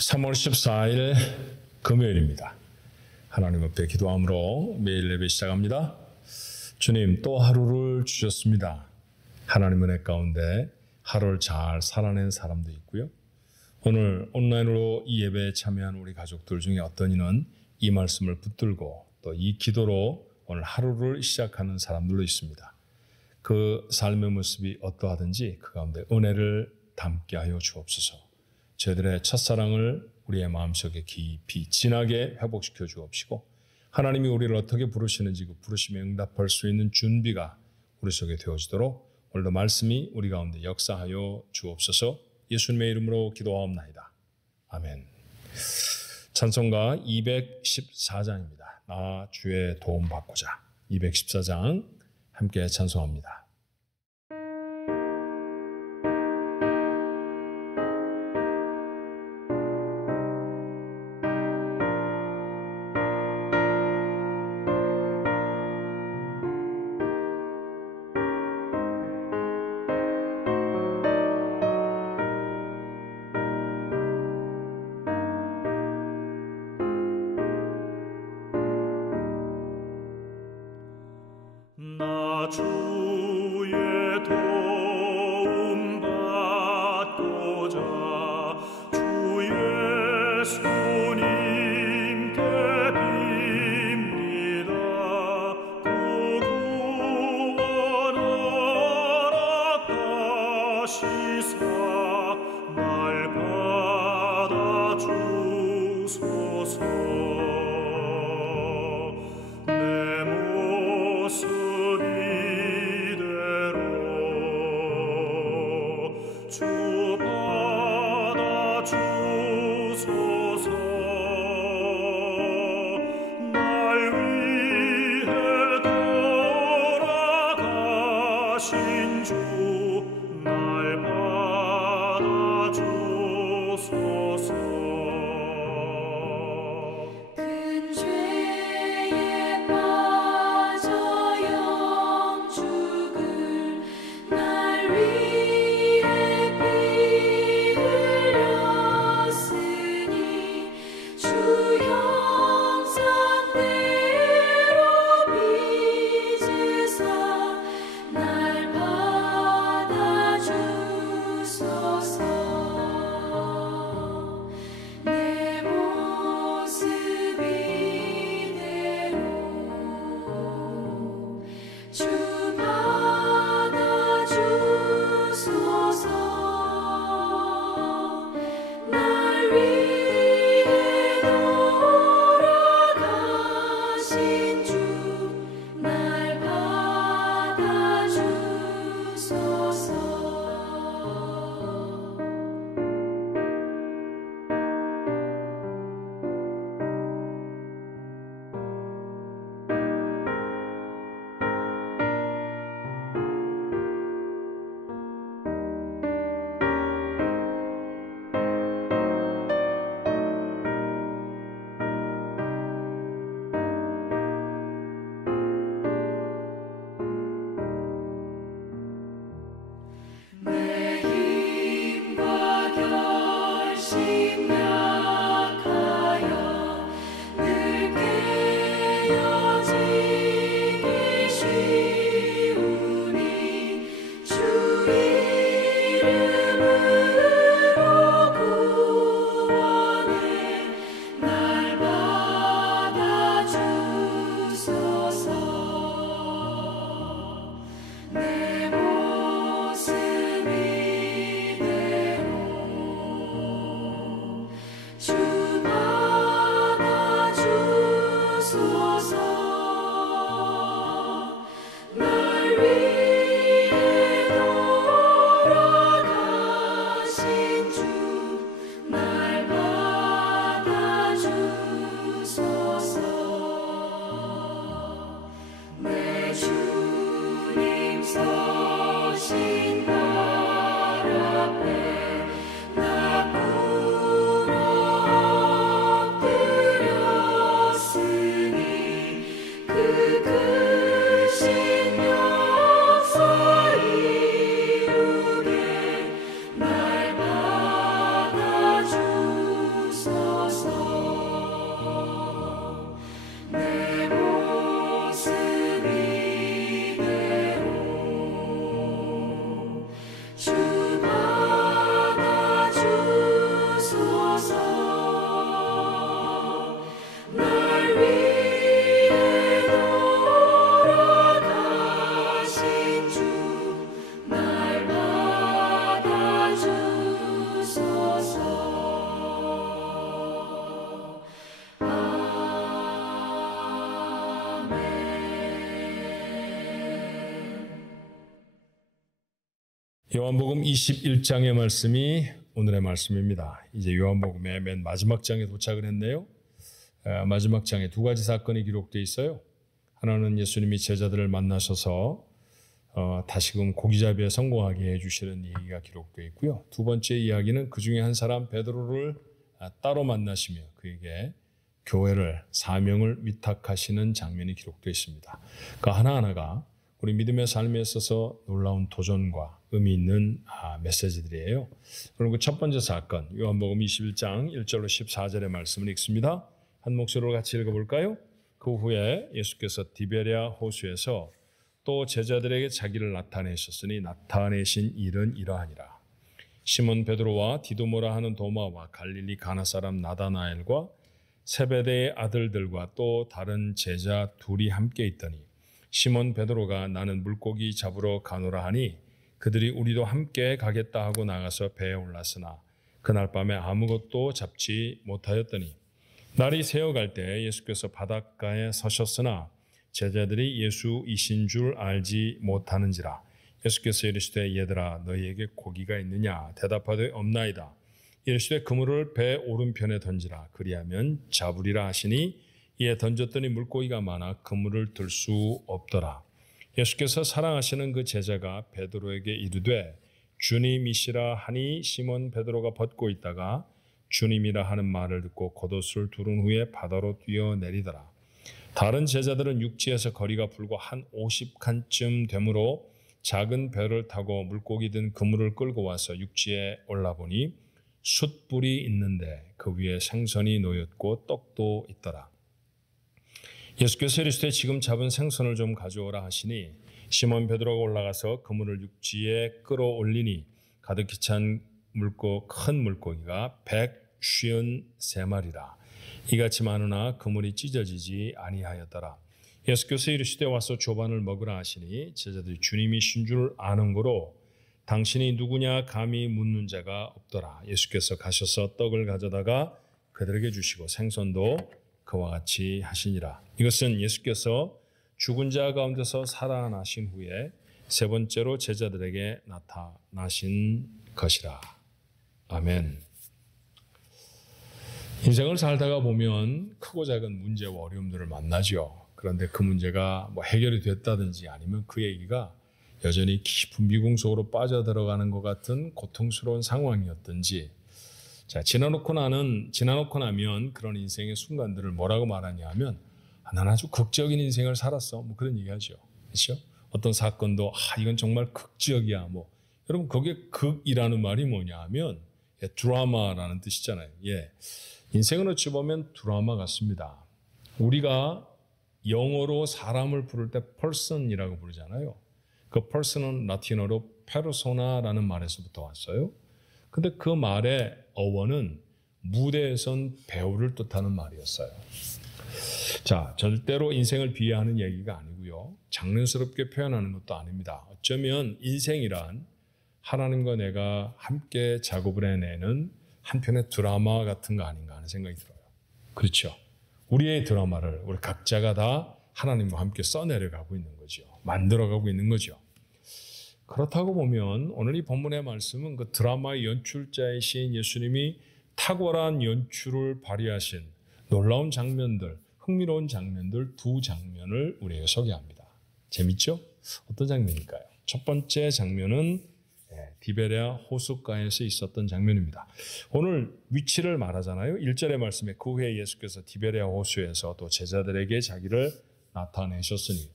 3월 14일 금요일입니다. 하나님 앞에 기도함으로 매일 예배 시작합니다. 주님, 또 하루를 주셨습니다. 하나님 은혜 가운데 하루를 잘 살아낸 사람도 있고요. 오늘 온라인으로 이 예배에 참여한 우리 가족들 중에 어떤 이는 이 말씀을 붙들고 또 이 기도로 오늘 하루를 시작하는 사람들도 있습니다. 그 삶의 모습이 어떠하든지 그 가운데 은혜를 담게 하여 주옵소서. 저희들의 첫사랑을 우리의 마음속에 깊이 진하게 회복시켜 주옵시고, 하나님이 우리를 어떻게 부르시는지 그 부르심에 응답할 수 있는 준비가 우리 속에 되어지도록 오늘도 말씀이 우리 가운데 역사하여 주옵소서. 예수님의 이름으로 기도하옵나이다. 아멘. 찬송가 214장입니다. 나 주의 도움 받고자. 214장 함께 찬송합니다. 나 주의 도움 받고자 주 예수님께 빕니다. 그 구원 허락하시사 날 받아주소서. 나 요한복음 21장의 말씀이 오늘의 말씀입니다. 이제 요한복음의 맨 마지막 장에 도착을 했네요. 마지막 장에 두 가지 사건이 기록되어 있어요. 하나는 예수님이 제자들을 만나셔서 다시금 고기잡이에 성공하게 해주시는 얘기가 기록되어 있고요. 두 번째 이야기는 그 중에 한 사람 베드로를 따로 만나시며 그에게 교회를 사명을 위탁하시는 장면이 기록되어 있습니다. 그 하나하나가 우리 믿음의 삶에 있어서 놀라운 도전과 의미 있는 메시지들이에요. 그리고 첫 번째 사건 요한복음 21장 1절로 14절의 말씀을 읽습니다. 한 목소리로 같이 읽어볼까요? 그 후에 예수께서 디베랴 호수에서 또 제자들에게 자기를 나타내셨으니 나타내신 일은 이러하니라. 시몬 베드로와 디도모라 하는 도마와 갈릴리 가나 사람 나다나엘과 세베대의 아들들과 또 다른 제자 둘이 함께 있더니 시몬 베드로가 나는 물고기 잡으러 가노라 하니 그들이 우리도 함께 가겠다 하고 나가서 배에 올랐으나 그날 밤에 아무것도 잡지 못하였더니 날이 새어갈 때 예수께서 바닷가에 서셨으나 제자들이 예수이신 줄 알지 못하는지라. 예수께서 이르시되 얘들아 너희에게 고기가 있느냐 대답하되 없나이다. 이르시되 그물을 배 오른편에 던지라 그리하면 잡으리라 하시니 이에 던졌더니 물고기가 많아 그물을 들 수 없더라. 예수께서 사랑하시는 그 제자가 베드로에게 이르되 주님이시라 하니 시몬 베드로가 벗고 있다가 주님이라 하는 말을 듣고 겉옷을 두른 후에 바다로 뛰어내리더라. 다른 제자들은 육지에서 거리가 불과 한 50칸쯤 되므로 작은 배를 타고 물고기 든 그물을 끌고 와서 육지에 올라보니 숯불이 있는데 그 위에 생선이 놓였고 떡도 있더라. 예수께서 이르시되 지금 잡은 생선을 좀 가져오라 하시니 시몬 베드로가 올라가서 그물을 육지에 끌어올리니 가득히 찬 큰 물고기가 153마리라. 이같이 많으나 그물이 찢어지지 아니하였더라. 예수께서 이르시되 와서 조반을 먹으라 하시니 제자들이 주님이신 줄 아는 고로 당신이 누구냐 감히 묻는 자가 없더라. 예수께서 가셔서 떡을 가져다가 그들에게 주시고 생선도 그와 같이 하시니라. 이것은 예수께서 죽은 자 가운데서 살아나신 후에 세 번째로 제자들에게 나타나신 것이라. 아멘. 인생을 살다가 보면 크고 작은 문제와 어려움들을 만나죠. 그런데 그 문제가 해결이 됐다든지 아니면 그 얘기가 여전히 깊은 미궁 속으로 빠져들어가는 것 같은 고통스러운 상황이었든지 지나놓고 나면 그런 인생의 순간들을 뭐라고 말하냐 하면 난 아주 극적인 인생을 살았어. 그런 얘기하죠. 그렇죠? 어떤 사건도 이건 정말 극적이야. 여러분 거기에 극이라는 말이 뭐냐 하면 드라마라는 뜻이잖아요. 인생은 어찌 보면 드라마 같습니다. 우리가 영어로 사람을 부를 때 person이라고 부르잖아요. 그 person은 라틴어로 페르소나라는 말에서부터 왔어요. 근데 그 말의 어원은 무대에선 배우를 뜻하는 말이었어요. 자, 절대로 인생을 비하하는 얘기가 아니고요. 장난스럽게 표현하는 것도 아닙니다. 어쩌면 인생이란 하나님과 내가 함께 작업을 해내는 한편의 드라마 같은 거 아닌가 하는 생각이 들어요. 그렇죠. 우리의 드라마를 우리 각자가 다 하나님과 함께 써내려가고 있는 거죠. 만들어가고 있는 거죠. 그렇다고 보면 오늘 이 본문의 말씀은 그 드라마의 연출자이신 예수님이 탁월한 연출을 발휘하신 놀라운 장면들, 흥미로운 장면들 두 장면을 우리에게 소개합니다. 재밌죠? 어떤 장면일까요? 첫 번째 장면은 디베랴 호숫가에서 있었던 장면입니다. 오늘 위치를 말하잖아요. 1절의 말씀에 그 후에 예수께서 디베랴 호수에서 또 제자들에게 자기를 나타내셨으니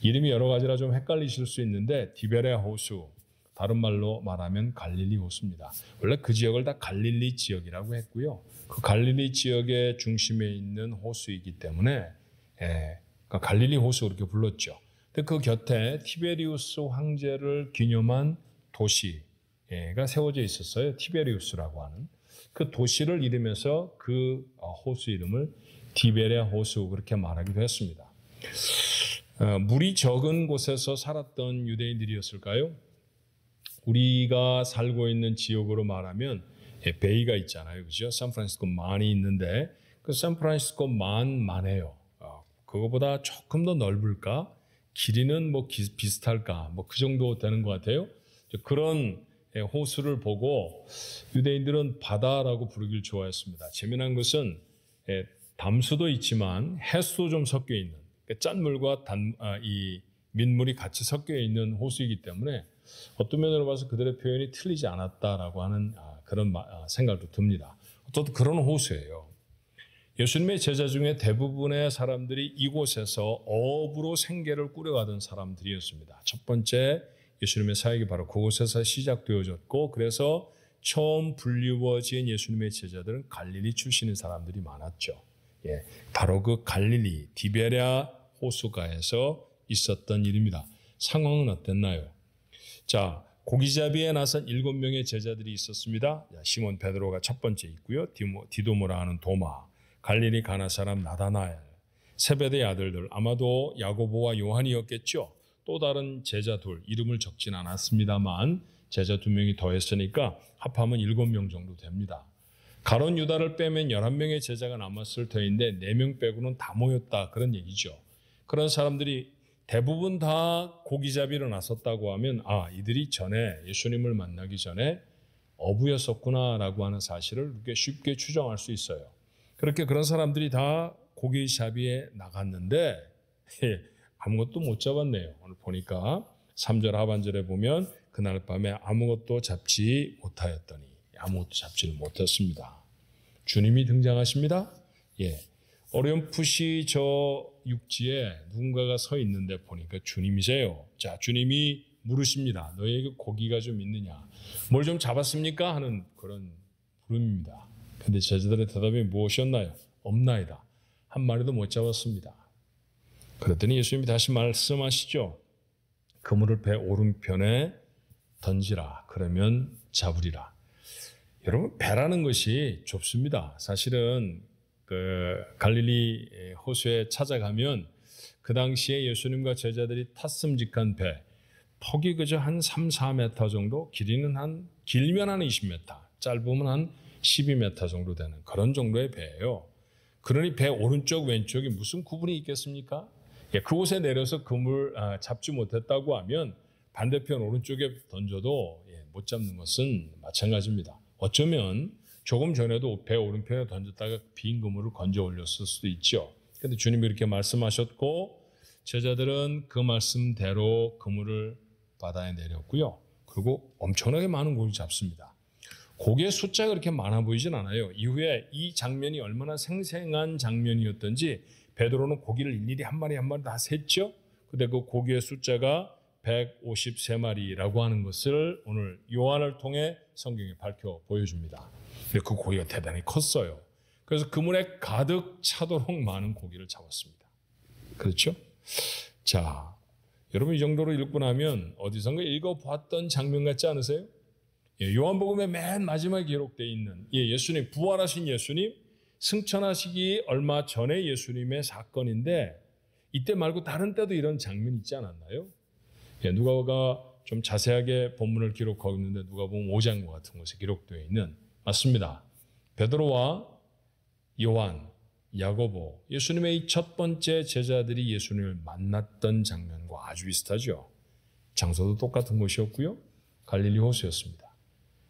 이름이 여러 가지라 좀 헷갈리실 수 있는데 디베랴 호수 다른 말로 말하면 갈릴리 호수입니다. 원래 그 지역을 다 갈릴리 지역이라고 했고요. 그 갈릴리 지역의 중심에 있는 호수이기 때문에 그러니까 갈릴리 호수 그렇게 불렀죠. 근데 그 곁에 티베리우스 황제를 기념한 도시가 세워져 있었어요. 티베리우스라고 하는 그 도시를 이루면서 그 호수 이름을 디베랴 호수 그렇게 말하기도 했습니다. 물이 적은 곳에서 살았던 유대인들이었을까요? 우리가 살고 있는 지역으로 말하면 베이가 있잖아요. 그죠? 샌프란시스코 만이 있는데 그 샌프란시스코 만해요. 그거보다 조금 더 넓을까? 길이는 비슷할까? 그 정도 되는 것 같아요. 그런 호수를 보고 유대인들은 바다라고 부르길 좋아했습니다. 재미난 것은 담수도 있지만 해수도 좀 섞여 있는, 짠물과 이 민물이 같이 섞여 있는 호수이기 때문에 어떤 면으로 봐서 그들의 표현이 틀리지 않았다라고 하는 그런 생각도 듭니다. 또 그런 호수예요. 예수님의 제자 중에 대부분의 사람들이 이곳에서 어업으로 생계를 꾸려가던 사람들이었습니다. 첫 번째 예수님의 사역이 바로 그곳에서 시작되어졌고, 그래서 처음 불리워진 예수님의 제자들은 갈릴리 출신인 사람들이 많았죠. 바로 그 갈릴리 디베랴 호수가에서 있었던 일입니다. 상황은 어땠나요? 자, 고기잡이에 나선 7명의 제자들이 있었습니다. 시몬 베드로가 첫 번째 있고요. 디도모라 하는 도마, 갈릴리 가나 사람 나다나엘, 세베대의 아들들, 아마도 야고보와 요한이었겠죠. 또 다른 제자 둘, 이름을 적진 않았습니다만 제자 2명이 더했으니까 합하면 7명 정도 됩니다. 가론 유다를 빼면 11명의 제자가 남았을 터인데 4명 빼고는 다 모였다, 그런 얘기죠. 그런 사람들이 대부분 다 고기잡이로 나섰다고 하면 이들이 전에 예수님을 만나기 전에 어부였었구나라고 하는 사실을 이렇게 쉽게 추정할 수 있어요. 그런 사람들이 다 고기잡이에 나갔는데 아무것도 못 잡았네요. 오늘 보니까 3절 하반절에 보면 그날 밤에 아무것도 잡지 못하였더니, 아무것도 잡지를 못했습니다. 주님이 등장하십니다. 어렴풋이 저 육지에 누군가가 서 있는데 보니까 주님이세요. 자, 주님이 물으십니다. 너에게 고기가 좀 있느냐? 뭘 좀 잡았습니까? 하는 그런 물음입니다. 근데 제자들의 대답이 무엇이었나요? 없나이다. 한 마리도 못 잡았습니다. 그랬더니 예수님이 다시 말씀하시죠. 그물을 배 오른편에 던지라. 그러면 잡으리라. 여러분, 배라는 것이 좁습니다. 사실은 갈릴리 호수에 찾아가면 그 당시에 예수님과 제자들이 탔음직한 배, 폭이 그저 한 3, 4m 정도, 길이는 길면 한 20m, 짧으면 한 12m 정도 되는 그런 정도의 배예요. 그러니 배 오른쪽 왼쪽이 무슨 구분이 있겠습니까? 그곳에 내려서 그물 잡지 못했다고 하면 반대편 오른쪽에 던져도 못 잡는 것은 마찬가지입니다. 어쩌면 조금 전에도 배 오른편에 던졌다가 빈 그물을 건져 올렸을 수도 있죠. 그런데 주님이 이렇게 말씀하셨고 제자들은 그 말씀대로 그물을 바다에 내렸고요. 그리고 엄청나게 많은 고기 잡습니다. 고기의 숫자가 그렇게 많아 보이진 않아요. 이후에 이 장면이 얼마나 생생한 장면이었던지 베드로는 고기를 일일이 한 마리 한 마리 다 셌죠. 근데 그 고기의 숫자가 153마리라고 하는 것을 오늘 요한을 통해 성경에 밝혀 보여줍니다. 근데 그 고기가 대단히 컸어요. 그래서 그물에 가득 차도록 많은 고기를 잡았습니다. 그렇죠? 자, 여러분 이 정도로 읽고 나면 어디선가 읽어봤던 장면 같지 않으세요? 요한복음의 맨 마지막에 기록되어 있는 예수님, 부활하신 예수님, 승천하시기 얼마 전에 예수님의 사건인데 이때 말고 다른 때도 이런 장면이 있지 않았나요? 누가가 좀 자세하게 본문을 기록하고 있는데 누가복음 5장과 같은 곳에 기록되어 있는, 맞습니다. 베드로와 요한, 야고보, 예수님의 이 첫 번째 제자들이 예수님을 만났던 장면과 아주 비슷하죠. 장소도 똑같은 곳이었고요. 갈릴리 호수였습니다.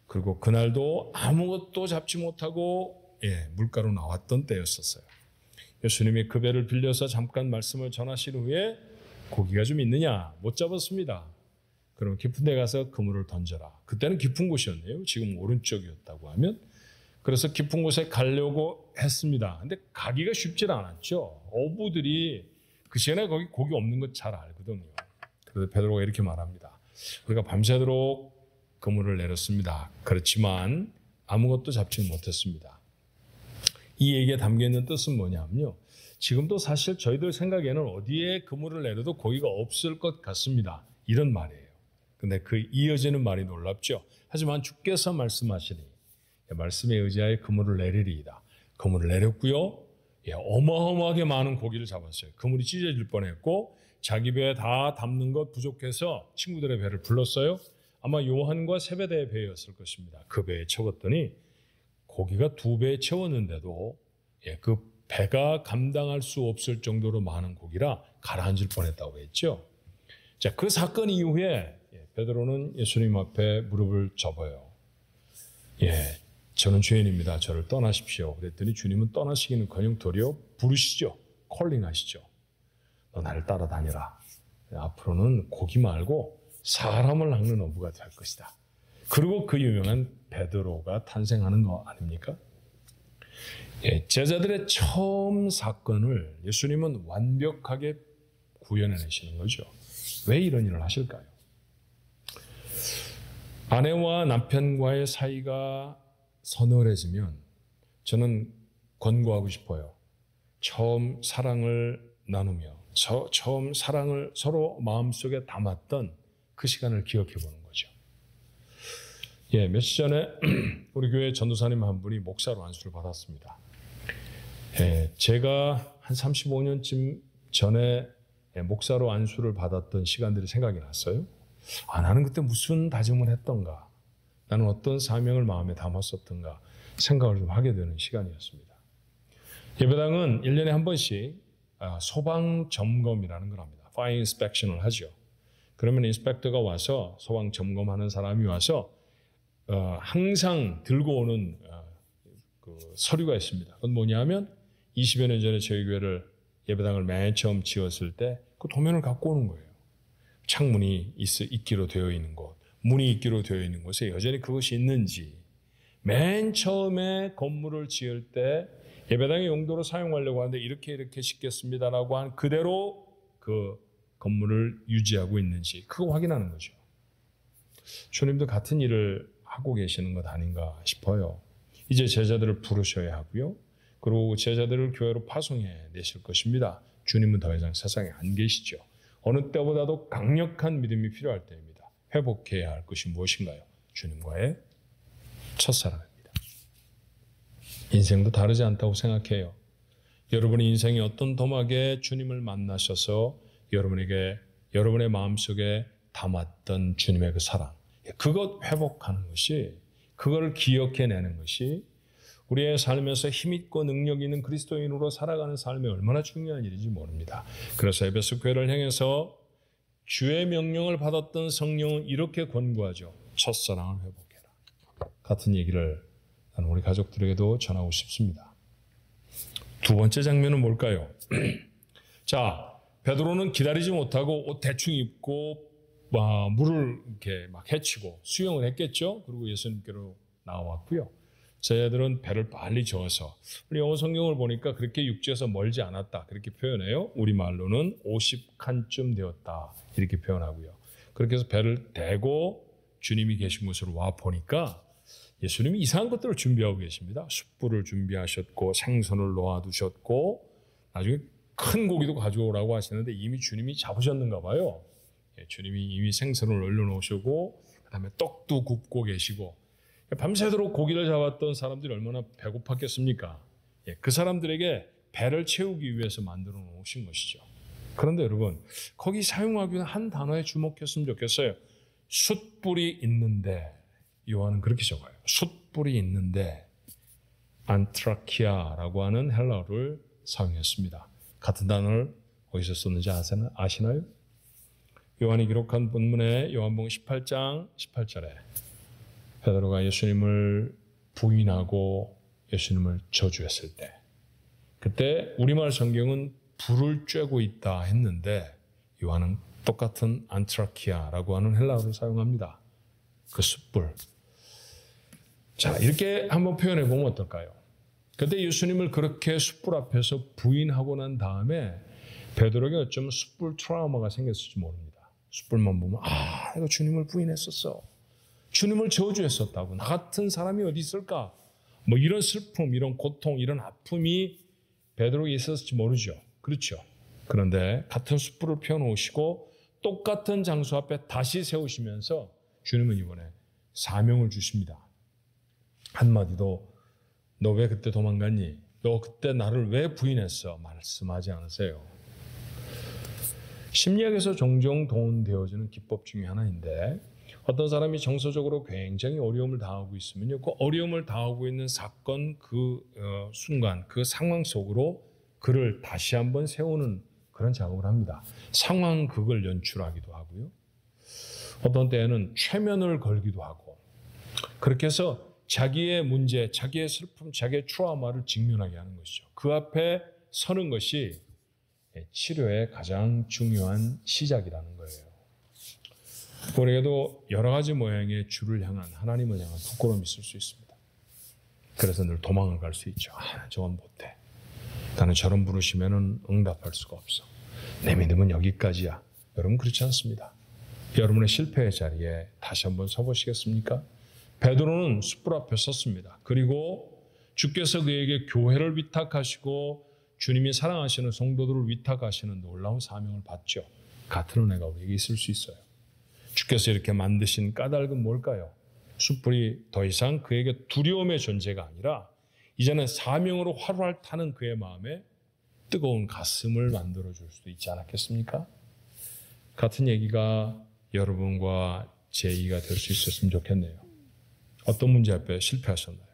그리고 그날도 아무것도 잡지 못하고 물가로 나왔던 때였었어요. 예수님이 그 배를 빌려서 잠깐 말씀을 전하신 후에 고기가 좀 있느냐? 못 잡았습니다. 그럼 깊은 데 가서 그물을 던져라. 그때는 깊은 곳이었네요. 지금 오른쪽이었다고 하면. 그래서 깊은 곳에 가려고 했습니다. 근데 가기가 쉽지 않았죠. 어부들이 그 시간에 거기 고기 없는 거 잘 알거든요. 그래서 베드로가 이렇게 말합니다. 우리가 밤새도록 그물을 내렸습니다. 그렇지만 아무것도 잡지는 못했습니다. 이 얘기에 담겨있는 뜻은 뭐냐면요. 지금도 사실 저희들 생각에는 어디에 그물을 내려도 고기가 없을 것 같습니다. 이런 말이에요. 근데 그 이어지는 말이 놀랍죠. 하지만 주께서 말씀하시니 말씀에 의지하여 그물을 내리리이다. 그물을 내렸고요. 어마어마하게 많은 고기를 잡았어요. 그물이 찢어질 뻔했고 자기 배에 다 담는 것 부족해서 친구들의 배를 불렀어요. 아마 요한과 세베대의 배였을 것입니다. 그 배에 채웠더니 고기가 2배에 채웠는데도 그 배가 감당할 수 없을 정도로 많은 고기라 가라앉을 뻔했다고 했죠. 자, 그 사건 이후에 베드로는 예수님 앞에 무릎을 접어요. 저는 죄인입니다. 저를 떠나십시오. 그랬더니 주님은 떠나시기는커녕 도리어 부르시죠. 콜링하시죠. 너 나를 따라다니라. 앞으로는 고기 말고 사람을 낚는 어부가 될 것이다. 그리고 그 유명한 베드로가 탄생하는 거 아닙니까? 제자들의 처음 사건을 예수님은 완벽하게 구현해내시는 거죠. 왜 이런 일을 하실까요? 아내와 남편과의 사이가 서늘해지면 저는 권고하고 싶어요. 처음 사랑을 나누며 처음 사랑을 서로 마음속에 담았던 그 시간을 기억해 보는 거죠. 며칠 전에 우리 교회 전도사님 한 분이 목사로 안수를 받았습니다. 제가 한 35년쯤 전에 목사로 안수를 받았던 시간들이 생각이 났어요. 나는 그때 무슨 다짐을 했던가, 나는 어떤 사명을 마음에 담았었던가 생각을 좀 하게 되는 시간이었습니다. 예배당은 1년에 한 번씩 소방 점검이라는 걸 합니다. Fire Inspection을 하죠. 그러면 인스펙터가 와서 소방 점검하는 사람이 와서 항상 들고 오는 그 서류가 있습니다. 그건 뭐냐면 20여 년 전에 저희 교회를 예배당을 맨 처음 지었을 때 그 도면을 갖고 오는 거예요. 창문이 있기로 되어 있는 곳, 문이 있기로 되어 있는 곳에 여전히 그것이 있는지, 맨 처음에 건물을 지을 때 예배당의 용도로 사용하려고 하는데 이렇게 짓겠습니다라고 한 그대로 그 건물을 유지하고 있는지 그거 확인하는 거죠. 주님도 같은 일을 하고 계시는 것 아닌가 싶어요. 이제 제자들을 부르셔야 하고요. 그리고 제자들을 교회로 파송해 내실 것입니다. 주님은 더 이상 세상에 안 계시죠. 어느 때보다도 강력한 믿음이 필요할 때입니다. 회복해야 할 것이 무엇인가요? 주님과의 첫사랑입니다. 인생도 다르지 않다고 생각해요. 여러분의 인생이 어떤 도막에 주님을 만나셔서 여러분의 마음속에 담았던 주님의 그 사랑, 그것 회복하는 것이, 그걸 기억해내는 것이 우리의 삶에서 힘있고 능력 있는 그리스도인으로 살아가는 삶이 얼마나 중요한 일인지 모릅니다. 그래서 에베소 교회를 향해서 주의 명령을 받았던 성령은 이렇게 권고하죠. 첫사랑을 회복해라. 같은 얘기를 나는 우리 가족들에게도 전하고 싶습니다. 두 번째 장면은 뭘까요? 자, 베드로는 기다리지 못하고 옷 대충 입고 물을 이렇게 막 헤치고 수영을 했겠죠. 그리고 예수님께로 나왔고요. 제자들은 배를 빨리 저어서, 우리 영어 성경을 보니까 그렇게 육지에서 멀지 않았다 그렇게 표현해요. 우리말로는 50칸쯤 되었다 이렇게 표현하고요. 그렇게 해서 배를 대고 주님이 계신 곳으로 와 보니까 예수님이 이상한 것들을 준비하고 계십니다. 숯불을 준비하셨고 생선을 놓아두셨고 나중에 큰 고기도 가져오라고 하시는데 이미 주님이 잡으셨는가 봐요. 주님이 이미 생선을 얼려놓으시고 그다음에 떡도 굽고 계시고, 밤새도록 고기를 잡았던 사람들이 얼마나 배고팠겠습니까? 그 사람들에게 배를 채우기 위해서 만들어 놓으신 것이죠. 그런데 여러분, 거기 사용하기 위한 한 단어에 주목했으면 좋겠어요. 숯불이 있는데, 요한은 그렇게 적어요. 숯불이 있는데 안트라키아라고 하는 헬라어를 사용했습니다. 같은 단어를 어디서 썼는지 아시나요? 요한이 기록한 본문의 요한복음 18장 18절에 베드로가 예수님을 부인하고 예수님을 저주했을 때, 그때 우리말 성경은 불을 쬐고 있다 했는데 요한은 똑같은 안트라키아라고 하는 헬라어를 사용합니다. 그 숯불. 자, 이렇게 한번 표현해 보면 어떨까요? 그때 예수님을 그렇게 숯불 앞에서 부인하고 난 다음에 베드로에게 어쩌면 숯불 트라우마가 생겼을지 모릅니다. 숯불만 보면 내가 주님을 부인했었어. 주님을 저주했었다고. 나 같은 사람이 어디 있을까? 이런 슬픔, 이런 고통, 이런 아픔이 베드로에게 있었을지 모르죠. 그렇죠. 그런데 같은 숯불을 펴놓으시고 똑같은 장소 앞에 다시 세우시면서 주님은 이번에 사명을 주십니다. 한마디도 너 왜 그때 도망갔니? 너 그때 나를 왜 부인했어? 말씀하지 않으세요. 심리학에서 종종 동원되어지는 기법 중에 하나인데, 어떤 사람이 정서적으로 굉장히 어려움을 당하고 있으면요, 그 어려움을 당하고 있는 사건, 순간, 그 상황 속으로 그를 다시 한번 세우는 그런 작업을 합니다. 상황극을 연출하기도 하고요. 어떤 때에는 최면을 걸기도 하고, 그렇게 해서 자기의 문제, 자기의 슬픔, 자기의 트라우마를 직면하게 하는 것이죠. 그 앞에 서는 것이 치료의 가장 중요한 시작이라는 거예요. 우리에게도 여러 가지 모양의 주를 향한, 하나님을 향한 부끄러움이 있을 수 있습니다. 그래서 늘 도망을 갈 수 있죠. 저건 못해. 나는 저런 부르시면 응답할 수가 없어. 내 믿음은 여기까지야. 여러분 그렇지 않습니다. 여러분의 실패의 자리에 다시 한번 서보시겠습니까? 베드로는 숯불 앞에 섰습니다. 그리고 주께서 그에게 교회를 위탁하시고 주님이 사랑하시는 성도들을 위탁하시는 놀라운 사명을 받죠. 같은 은혜가 우리에게 있을 수 있어요. 주께서 이렇게 만드신 까닭은 뭘까요? 숯불이 더 이상 그에게 두려움의 존재가 아니라 이제는 사명으로 활활 타는 그의 마음에 뜨거운 가슴을 만들어줄 수도 있지 않았겠습니까? 같은 얘기가 여러분과 제 얘기가 될 수 있었으면 좋겠네요. 어떤 문제 앞에 실패하셨나요?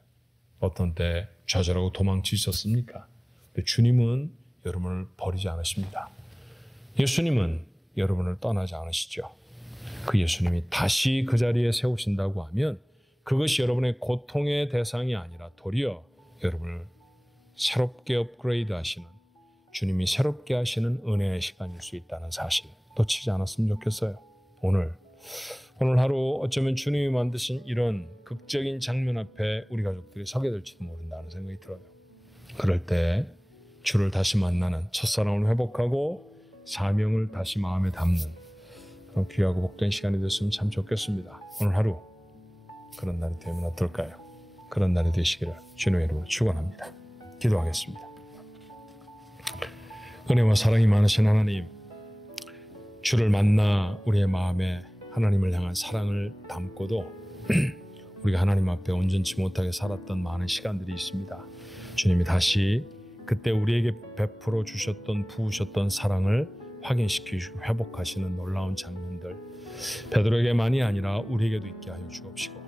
어떤 때 좌절하고 도망치셨습니까? 근데 주님은 여러분을 버리지 않으십니다. 예수님은 여러분을 떠나지 않으시죠. 그 예수님이 다시 그 자리에 세우신다고 하면 그것이 여러분의 고통의 대상이 아니라 도리어 여러분을 새롭게 업그레이드 하시는, 주님이 새롭게 하시는 은혜의 시간일 수 있다는 사실 놓치지 않았으면 좋겠어요. 오늘 하루 어쩌면 주님이 만드신 이런 극적인 장면 앞에 우리 가족들이 서게 될지도 모른다는 생각이 들어요. 그럴 때 주를 다시 만나는, 첫사랑을 회복하고 사명을 다시 마음에 담는 그런 귀하고 복된 시간이 됐으면 참 좋겠습니다. 오늘 하루 그런 날이 되면 어떨까요? 그런 날이 되시기를 주님의 이름으로 축원합니다. 기도하겠습니다. 은혜와 사랑이 많으신 하나님, 주를 만나 우리의 마음에 하나님을 향한 사랑을 담고도 우리가 하나님 앞에 온전치 못하게 살았던 많은 시간들이 있습니다. 주님이 다시 그때 우리에게 베풀어 주셨던, 부으셨던 사랑을 확인시키시고 회복하시는 놀라운 장면들, 베드로에게만이 아니라 우리에게도 있게 하여 주옵시고,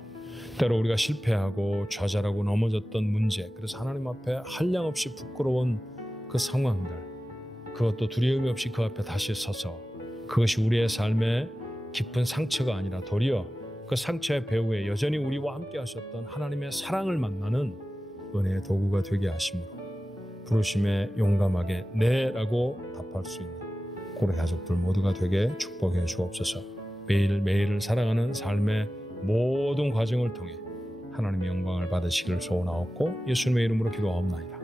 때로 우리가 실패하고 좌절하고 넘어졌던 문제, 그래서 하나님 앞에 한량없이 부끄러운 그 상황들, 그것도 두려움이 없이 그 앞에 다시 서서 그것이 우리의 삶의 깊은 상처가 아니라 도리어 그 상처의 배후에 여전히 우리와 함께 하셨던 하나님의 사랑을 만나는 은혜의 도구가 되게 하심으로 부르심에 용감하게 네라고 답할 수 있는 우리 가족들 모두가 되게 축복해 주옵소서. 매일매일을 살아가는 삶의 모든 과정을 통해 하나님의 영광을 받으시기를 소원하옵고 예수님의 이름으로 기도하옵나이다.